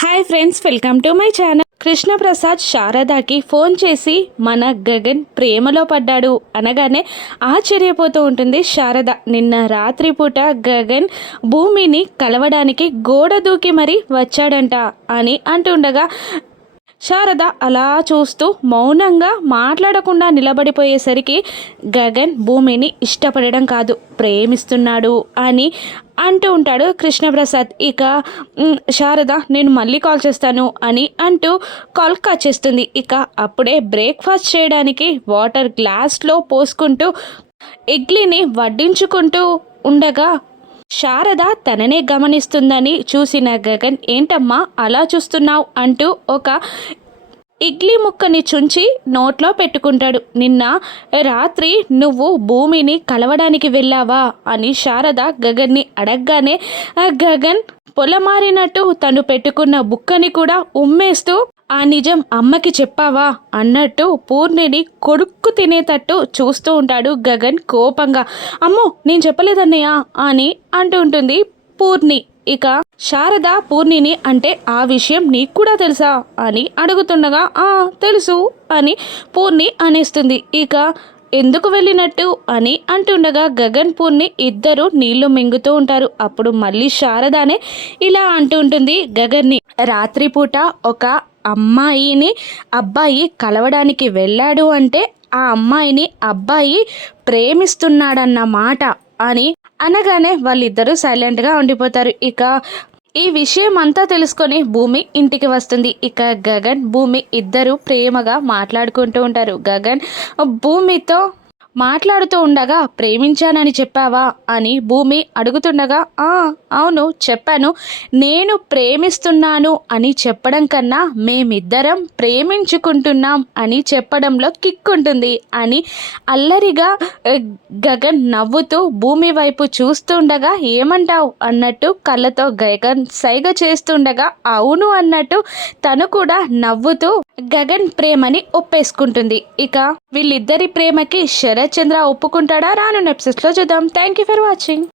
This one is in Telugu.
Hi friends welcome to my channel Krishnaprasad శారదాకి phone చేసి మన గగన్ ప్రేమలో పడ్డాడు. అనగానే ఆశ్చర్యపోతూ ఉంటుంది శారద. నిన్న రాత్రిపూట గగన్ భూమిని కలవడానికి గోడ దూకి మరీ వచ్చాడంట అని అంటుండగా శారద అలా చూస్తూ మౌనంగా మాట్లాడకుండా నిలబడిపోయేసరికి గగన్ భూమిని ఇష్టపడడం కాదు ప్రేమిస్తున్నాడు అని అంటూ ఉంటాడు కృష్ణప్రసాద్. ఇక శారద నేను మళ్ళీ కాల్ చేస్తాను అని అంటూ కాల్ కట్ చేస్తుంది. ఇక అప్పుడే బ్రేక్ఫాస్ట్ చేయడానికి వాటర్ గ్లాస్లో పోసుకుంటూ ఇడ్లీని వడ్డించుకుంటూ ఉండగా శారద తననే గమనిస్తుందని చూసిన గగన్ ఏంటమ్మా అలా చూస్తున్నావు? అంటూ ఒక ఇడ్లీ ముక్కని చుంచి నోట్లో పెట్టుకుంటాడు. నిన్న రాత్రి నువ్వు భూమిని కలవడానికి వెళ్ళావా? అని శారద గగన్ని అడగగానే గగన్ పొలమారినట్టు తను పెట్టుకున్న బుక్కని కూడా ఉమ్మేస్తూ ఆ నిజం అమ్మకి చెప్పావా అన్నట్టు పూర్ణిని కొడుక్కు తినేటట్టు చూస్తూ ఉంటాడు గగన్ కోపంగా. అమ్మో నేను చెప్పలేదన్నయ్య అని అంటూ ఉంటుంది పూర్ణి. ఇక శారద పూర్ణిని అంటే ఆ విషయం నీకు కూడా తెలుసా అని అడుగుతుండగా ఆ తెలుసు అని పూర్ణి అనేస్తుంది. ఇక ఎందుకు వెళ్ళినట్టు అని అంటుండగా గగన్ పూర్ణి ఇద్దరు నీళ్ళు మింగుతూ ఉంటారు. అప్పుడు మళ్ళీ శారదానే ఇలా అంటూ ఉంటుంది గగన్ని. రాత్రిపూట ఒక అమ్మాయిని అబ్బాయి కలవడానికి వెళ్ళాడు అంటే ఆ అమ్మాయిని అబ్బాయి ప్రేమిస్తున్నాడన్న మాట అని అనగానే వాళ్ళిద్దరూ సైలెంట్గా ఉండిపోతారు. ఇక ఈ విషయం అంతా తెలుసుకొని భూమి ఇంటికి వస్తుంది. ఇక గగన్ భూమి ఇద్దరు ప్రేమగా మాట్లాడుకుంటూ ఉంటారు. గగన్ భూమితో మాట్లాడుతూ ఉండగా ప్రేమించానని చెప్పావా? అని భూమి అడుగుతుండగా ఆ అవును చెప్పాను. నేను ప్రేమిస్తున్నాను అని చెప్పడం కన్నా మేమిద్దరం ప్రేమించుకుంటున్నాం అని చెప్పడంలో కిక్ ఉంటుంది అని అల్లరిగా గగన్ నవ్వుతూ భూమి వైపు చూస్తుండగా ఏమంటావు? అన్నట్టు కళ్ళతో గగన్ సైగ చేస్తుండగా అవును అన్నట్టు తను కూడా నవ్వుతూ గగన్ ప్రేమని ఒప్పేసుకుంటుంది. ఇక వీళ్ళిద్దరి ప్రేమకి శరత్ చంద్ర ఒప్పుకుంటాడా? రాను ఎపిసోడ్స్లో చూద్దాం. Thank you for watching